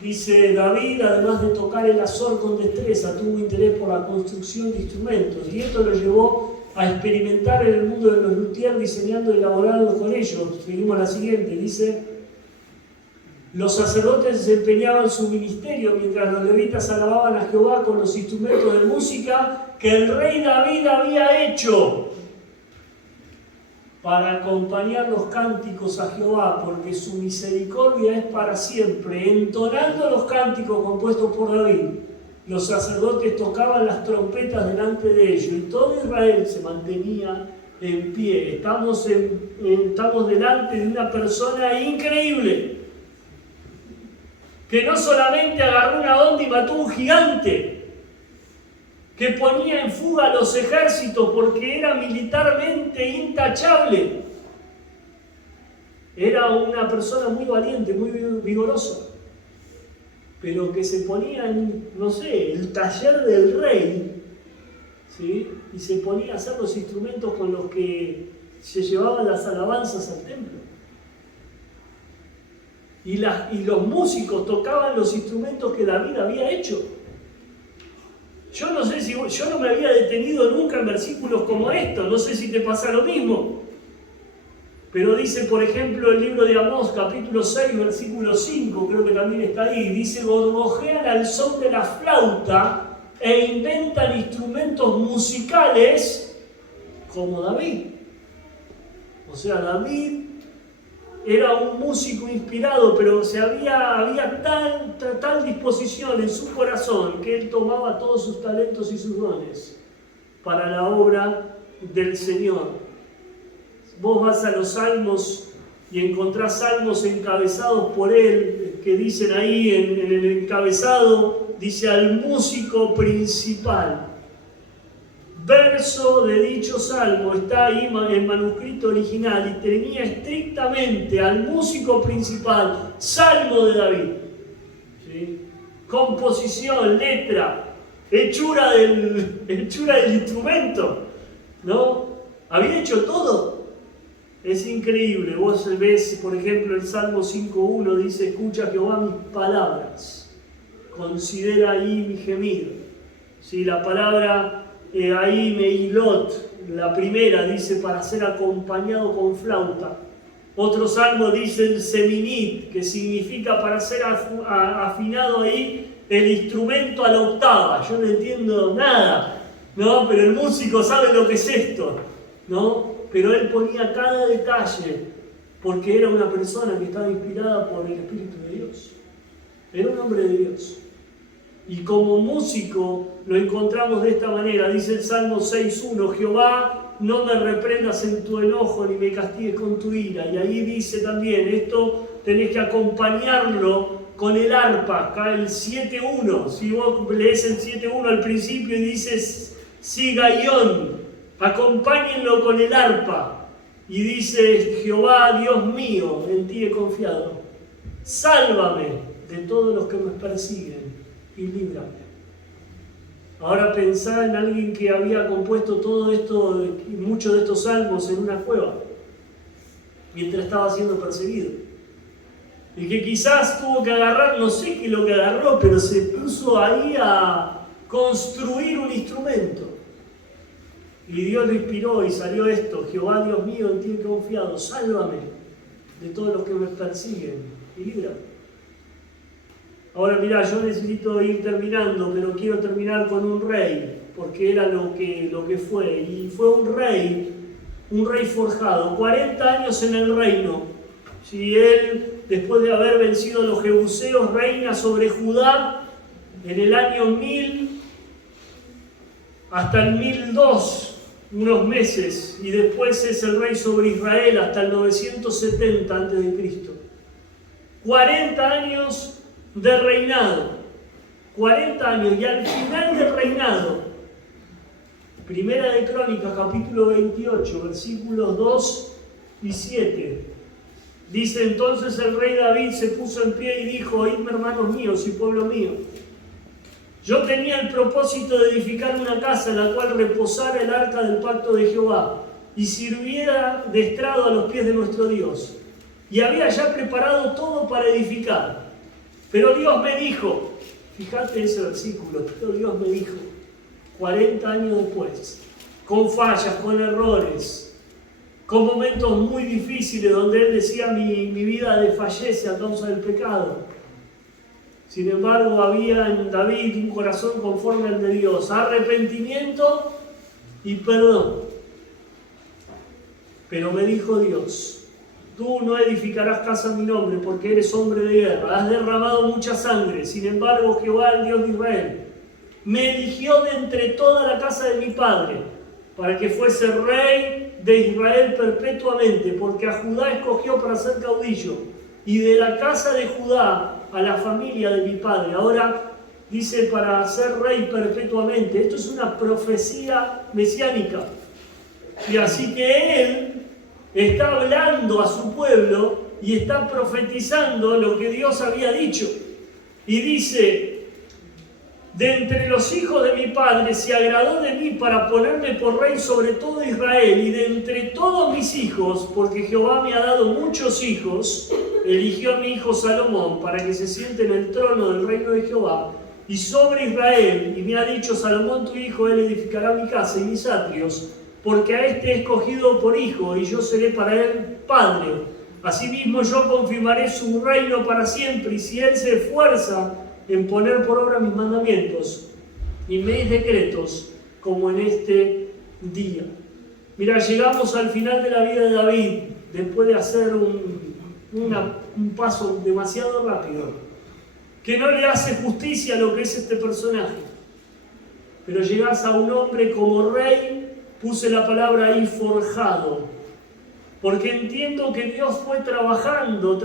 Dice, David, además de tocar el azor con destreza, tuvo interés por la construcción de instrumentos. Y esto lo llevó a experimentar en el mundo de los luthiers, diseñando y elaborando con ellos. Seguimos la siguiente, dice, los sacerdotes desempeñaban su ministerio mientras los levitas alababan a Jehová con los instrumentos de música que el rey David había hecho para acompañar los cánticos a Jehová, porque su misericordia es para siempre. Entonando los cánticos compuestos por David, los sacerdotes tocaban las trompetas delante de ellos y todo Israel se mantenía en pie. Estamos delante de una persona increíble, que no solamente agarró una onda y mató un gigante, que ponía en fuga a los ejércitos porque era militarmente intachable. Era una persona muy valiente, muy vigorosa, pero que se ponía en, no sé, el taller del rey, ¿sí? Y se ponía a hacer los instrumentos con los que se llevaban las alabanzas al templo. Y los músicos tocaban los instrumentos que David había hecho. Yo no sé si yo no me había detenido nunca en versículos como estos, no sé si te pasa lo mismo. Pero dice, por ejemplo, el libro de Amós, capítulo 6, versículo 5, creo que también está ahí, dice, gorgojean al son de la flauta e inventan instrumentos musicales como David. O sea, David era un músico inspirado, pero había tal disposición en su corazón que él tomaba todos sus talentos y sus dones para la obra del Señor. Vos vas a los salmos y encontrás salmos encabezados por él, que dicen ahí en el encabezado, dice al músico principal. Verso de dicho salmo está ahí en el manuscrito original y tenía estrictamente al músico principal, salmo de David. ¿Sí? Composición, letra, hechura del instrumento, ¿no? Había hecho todo. Es increíble. Vos ves, por ejemplo, el Salmo 5.1 dice, escucha Jehová mis palabras, considera ahí mi gemir. ¿Sí? La palabra ahí Meilot, la primera, dice para ser acompañado con flauta. Otro salmo dice el Seminit, que significa para ser afinado ahí el instrumento a la octava. Yo no entiendo nada, ¿no? Pero el músico sabe lo que es esto, ¿no? Pero él ponía cada detalle porque era una persona que estaba inspirada por el Espíritu de Dios. Era un hombre de Dios. Y como músico lo encontramos de esta manera. Dice el Salmo 6.1, Jehová, no me reprendas en tu enojo ni me castigues con tu ira. Y ahí dice también, esto tenés que acompañarlo con el arpa. Acá el 7.1, si vos lees el 7.1 al principio y dices Sigayón, acompáñenlo con el arpa. Y dice, Jehová, Dios mío, en ti he confiado. Sálvame de todos los que me persiguen y líbrame. Ahora pensá en alguien que había compuesto todo esto, muchos de estos salmos en una cueva, mientras estaba siendo perseguido. Y que quizás tuvo que agarrar, no sé qué es lo que agarró, pero se puso ahí a construir un instrumento. Y Dios lo inspiró y salió esto, Jehová Dios mío, en ti he confiado, sálvame de todos los que me persiguen y líbrame. Ahora mirá, yo necesito ir terminando, pero quiero terminar con un rey, porque era lo que fue. Y fue un rey forjado, 40 años en el reino. Si él, después de haber vencido a los jebuseos, reina sobre Judá en el año 1000 hasta el 1002, unos meses, y después es el rey sobre Israel hasta el 970 a.C. 40 años de reinado. 40 años. Y al final del reinado, Primera de Crónicas, capítulo 28, versículos 2 y 7. Dice: entonces el rey David se puso en pie y dijo: oídme, hermanos míos y pueblo mío. Yo tenía el propósito de edificar una casa en la cual reposara el arca del pacto de Jehová y sirviera de estrado a los pies de nuestro Dios. Y había ya preparado todo para edificar. Pero Dios me dijo, fíjate ese versículo, pero Dios me dijo, 40 años después, con fallas, con errores, con momentos muy difíciles donde Él decía: mi vida desfallece a causa del pecado. Sin embargo, había en David un corazón conforme al de Dios, arrepentimiento y perdón. Pero me dijo Dios: tú no edificarás casa a mi nombre porque eres hombre de guerra, has derramado mucha sangre. Sin embargo, Jehová, el Dios de Israel, me eligió de entre toda la casa de mi padre para que fuese rey de Israel perpetuamente, porque a Judá escogió para ser caudillo, y de la casa de Judá a la familia de mi padre. Ahora dice: para ser rey perpetuamente. Esto es una profecía mesiánica. Y así que Él está hablando a su pueblo y está profetizando lo que Dios había dicho. Y dice: de entre los hijos de mi padre se agradó de mí para ponerme por rey sobre todo Israel, y de entre todos mis hijos, porque Jehová me ha dado muchos hijos, eligió a mi hijo Salomón para que se siente en el trono del reino de Jehová y sobre Israel, y me ha dicho: Salomón tu hijo, él edificará mi casa y mis atrios, porque a este he escogido por hijo, y yo seré para él padre. Asimismo yo confirmaré su reino para siempre, y si él se esfuerza en poner por obra mis mandamientos y mis decretos, como en este día. Mira, llegamos al final de la vida de David, después de hacer un paso demasiado rápido, que no le hace justicia a lo que es este personaje. Pero llegás a un hombre como rey, puse la palabra ahí, forjado, porque entiendo que Dios fue trabajando,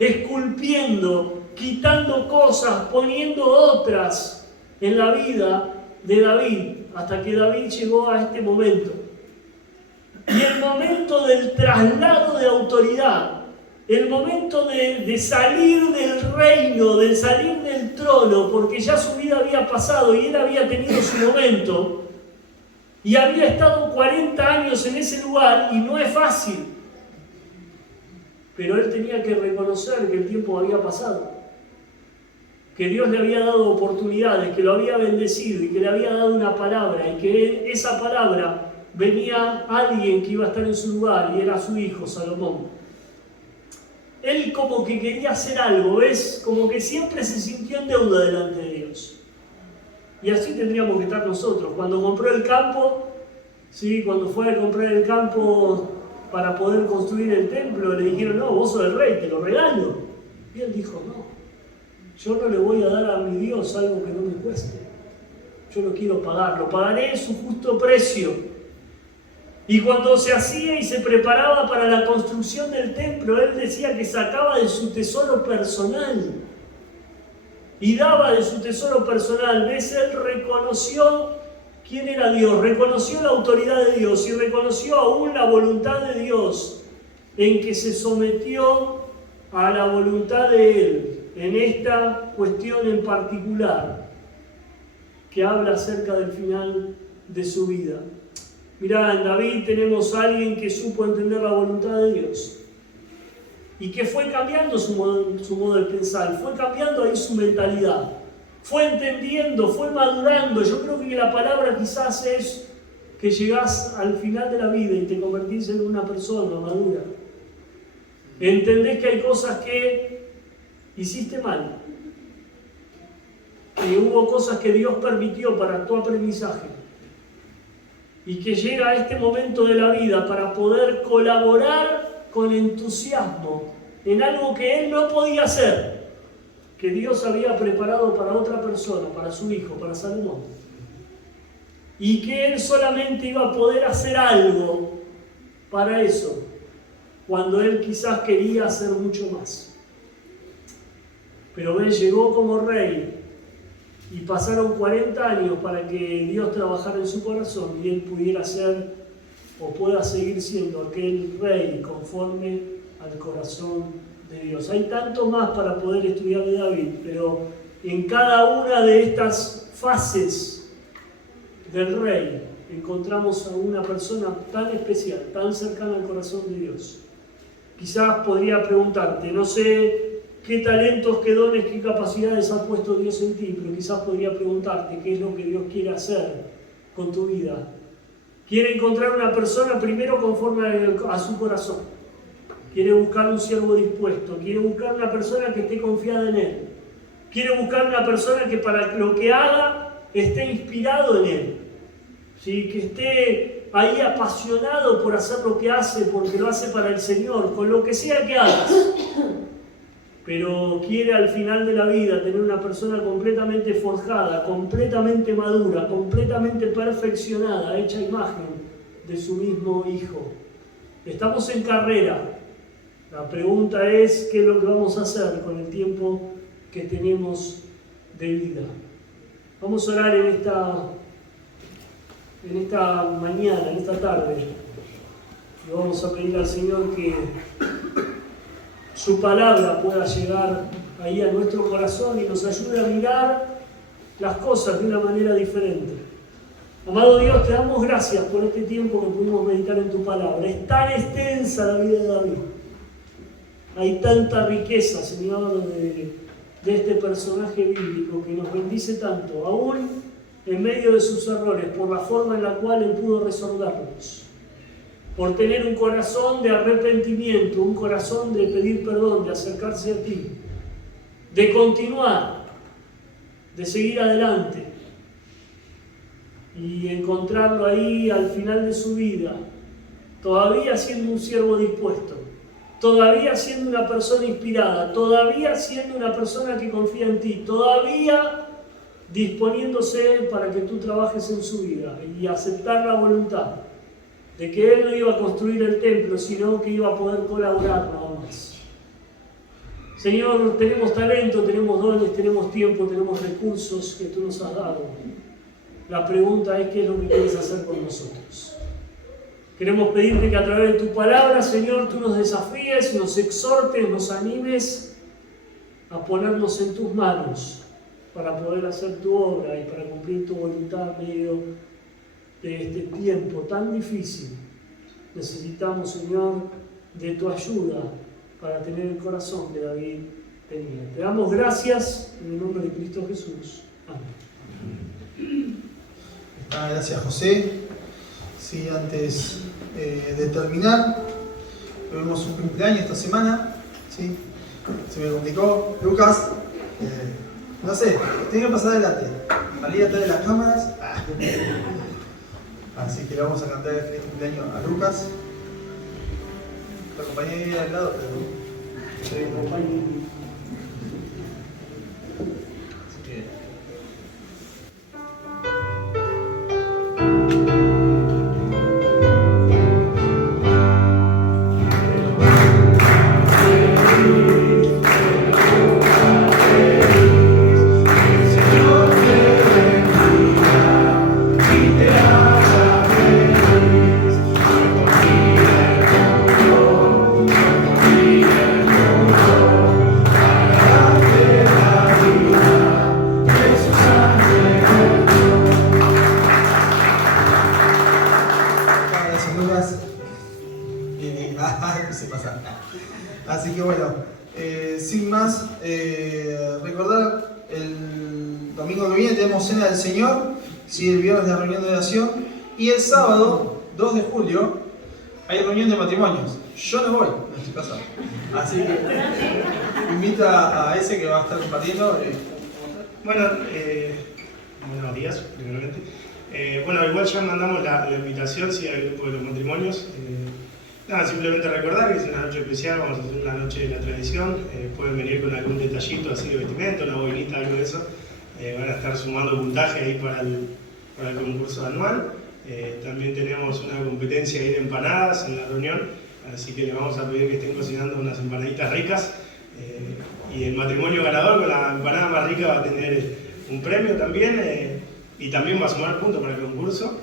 esculpiendo, quitando cosas, poniendo otras en la vida de David, hasta que David llegó a este momento. Y el momento del traslado de autoridad, el momento de salir del reino, de salir del trono, porque ya su vida había pasado y él había tenido su momento, y había estado 40 años en ese lugar, y no es fácil. Pero él tenía que reconocer que el tiempo había pasado, que Dios le había dado oportunidades, que lo había bendecido y que le había dado una palabra, y que esa palabra venía alguien que iba a estar en su lugar, y era su hijo Salomón. Él como que quería hacer algo, ¿ves? Como que siempre se sintió en deuda delante de Dios. Y así tendríamos que estar nosotros. Cuando compró el campo, ¿sí? Cuando fue a comprar el campo para poder construir el templo, le dijeron: no, vos sos el rey, te lo regalo. Y él dijo: no, yo no le voy a dar a mi Dios algo que no me cueste. Yo lo quiero pagar, lo pagaré su justo precio. Y cuando se hacía y se preparaba para la construcción del templo, él decía que sacaba de su tesoro personal y daba de su tesoro personal. ¿Ves? Él reconoció quién era Dios, reconoció la autoridad de Dios y reconoció aún la voluntad de Dios, en que se sometió a la voluntad de Él en esta cuestión en particular, que habla acerca del final de su vida. Mirá, en David tenemos a alguien que supo entender la voluntad de Dios y que fue cambiando su modo de pensar, fue cambiando ahí su mentalidad, fue entendiendo, fue madurando. Yo creo que la palabra quizás es que llegás al final de la vida y te convertís en una persona madura. Entendés que hay cosas que hiciste mal, que hubo cosas que Dios permitió para tu aprendizaje, y que llega a este momento de la vida para poder colaborar con entusiasmo en algo que él no podía hacer, que Dios había preparado para otra persona, para su hijo, para Salomón, y que él solamente iba a poder hacer algo para eso, cuando él quizás quería hacer mucho más. Pero él llegó como rey y pasaron 40 años para que Dios trabajara en su corazón y él pudiera ser o pueda seguir siendo aquel rey conforme al corazón de Dios. Hay tanto más para poder estudiar de David, pero en cada una de estas fases del rey encontramos a una persona tan especial, tan cercana al corazón de Dios. Quizás podría preguntarte, no sé qué talentos, qué dones, qué capacidades ha puesto Dios en ti, pero quizás podría preguntarte qué es lo que Dios quiere hacer con tu vida. Quiere encontrar una persona primero conforme a su corazón. Quiere buscar un siervo dispuesto. Quiere buscar una persona que esté confiada en él. Quiere buscar una persona que para lo que haga esté inspirado en él. ¿Sí? Que esté ahí apasionado por hacer lo que hace, porque lo hace para el Señor, con lo que sea que hagas. Pero quiere al final de la vida tener una persona completamente forjada, completamente madura, completamente perfeccionada, hecha a imagen de su mismo Hijo. Estamos en carrera. La pregunta es, ¿qué es lo que vamos a hacer con el tiempo que tenemos de vida? Vamos a orar en esta mañana, en esta tarde. Y vamos a pedir al Señor que su palabra pueda llegar ahí a nuestro corazón y nos ayude a mirar las cosas de una manera diferente. Amado Dios, te damos gracias por este tiempo que pudimos meditar en tu palabra. Es tan extensa la vida de David. Hay tanta riqueza, Señor, de este personaje bíblico que nos bendice tanto, aún en medio de sus errores, por la forma en la cual Él pudo resolverlos. Por tener un corazón de arrepentimiento, un corazón de pedir perdón, de acercarse a ti, de continuar, de seguir adelante y encontrarlo ahí al final de su vida, todavía siendo un siervo dispuesto, todavía siendo una persona inspirada, todavía siendo una persona que confía en ti, todavía disponiéndose para que tú trabajes en su vida y aceptar la voluntad de que Él no iba a construir el templo, sino que iba a poder colaborar nada más. Señor, tenemos talento, tenemos dones, tenemos tiempo, tenemos recursos que tú nos has dado. La pregunta es, ¿qué es lo que quieres hacer con nosotros? Queremos pedirte que a través de tu palabra, Señor, tú nos desafíes, nos exhortes, nos animes a ponernos en tus manos para poder hacer tu obra y para cumplir tu voluntad en medio de este tiempo tan difícil. Necesitamos, Señor, de tu ayuda para tener el corazón que David tenía. Te damos gracias en el nombre de Cristo Jesús. Amén. Gracias, José. Sí, antes de terminar, tuvimos un cumpleaños esta semana. ¿Sí? Se me complicó. Lucas, no sé, tiene que pasar adelante. Salí atrás de las cámaras. Así que le vamos a cantar el feliz cumpleaños a Lucas. La compañía vive al lado, pero así que así que bueno, sin más, recordar, el domingo que viene tenemos Cena del Señor, ¿sí? El viernes la reunión de oración, y el sábado, 2 de julio, hay reunión de matrimonios. Yo no voy, no estoy casado. Así que invita a ese que va a estar compartiendo. Bueno, buenos días, primeramente. Bueno, igual ya mandamos la invitación, sí, al grupo de los matrimonios. Nada, simplemente recordar que es una noche especial, vamos a hacer una noche de la tradición. Pueden venir con algún detallito así de vestimenta, una boinita, algo de eso. Van a estar sumando puntaje ahí para el concurso anual. También tenemos una competencia ahí de empanadas en la reunión, así que le vamos a pedir que estén cocinando unas empanaditas ricas. Y el matrimonio ganador con la empanada más rica va a tener un premio también, y también va a sumar puntos para el concurso.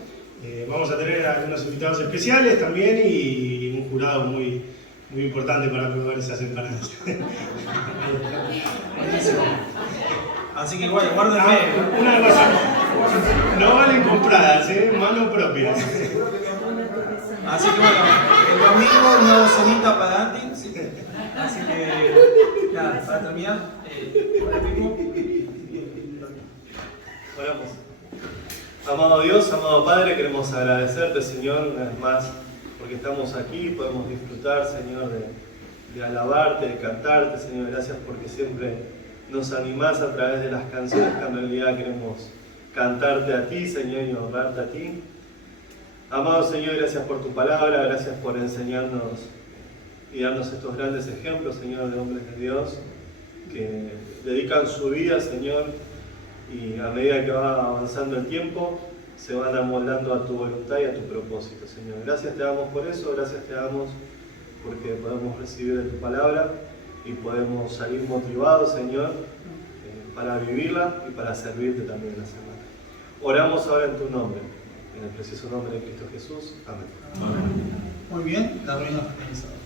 Vamos a tener algunos invitados especiales también y un jurado muy importante para probar esas empanadas. Así que igual, guárdenme. Una cosa, no valen compradas, mano propia. Así que bueno, el domingo una cenita para Andy. ¿Sí? Así que, nada, para terminar, hola Pipo. Oramos. Amado Dios, amado Padre, queremos agradecerte, Señor, una vez más, porque estamos aquí, podemos disfrutar, Señor, de alabarte, de cantarte, Señor. Gracias porque siempre nos animás a través de las canciones que en realidad queremos cantarte a ti, Señor, y honrarte a ti. Amado Señor, gracias por tu palabra, gracias por enseñarnos y darnos estos grandes ejemplos, Señor, de hombres de Dios que dedican su vida, Señor, y a medida que va avanzando el tiempo, se van amoldando a tu voluntad y a tu propósito, Señor. Gracias te damos por eso, gracias te damos porque podemos recibir de tu palabra y podemos salir motivados, Señor, para vivirla y para servirte también en la semana. Oramos ahora en tu nombre, en el precioso nombre de Cristo Jesús. Amén. Muy bien, la reunión finalizada.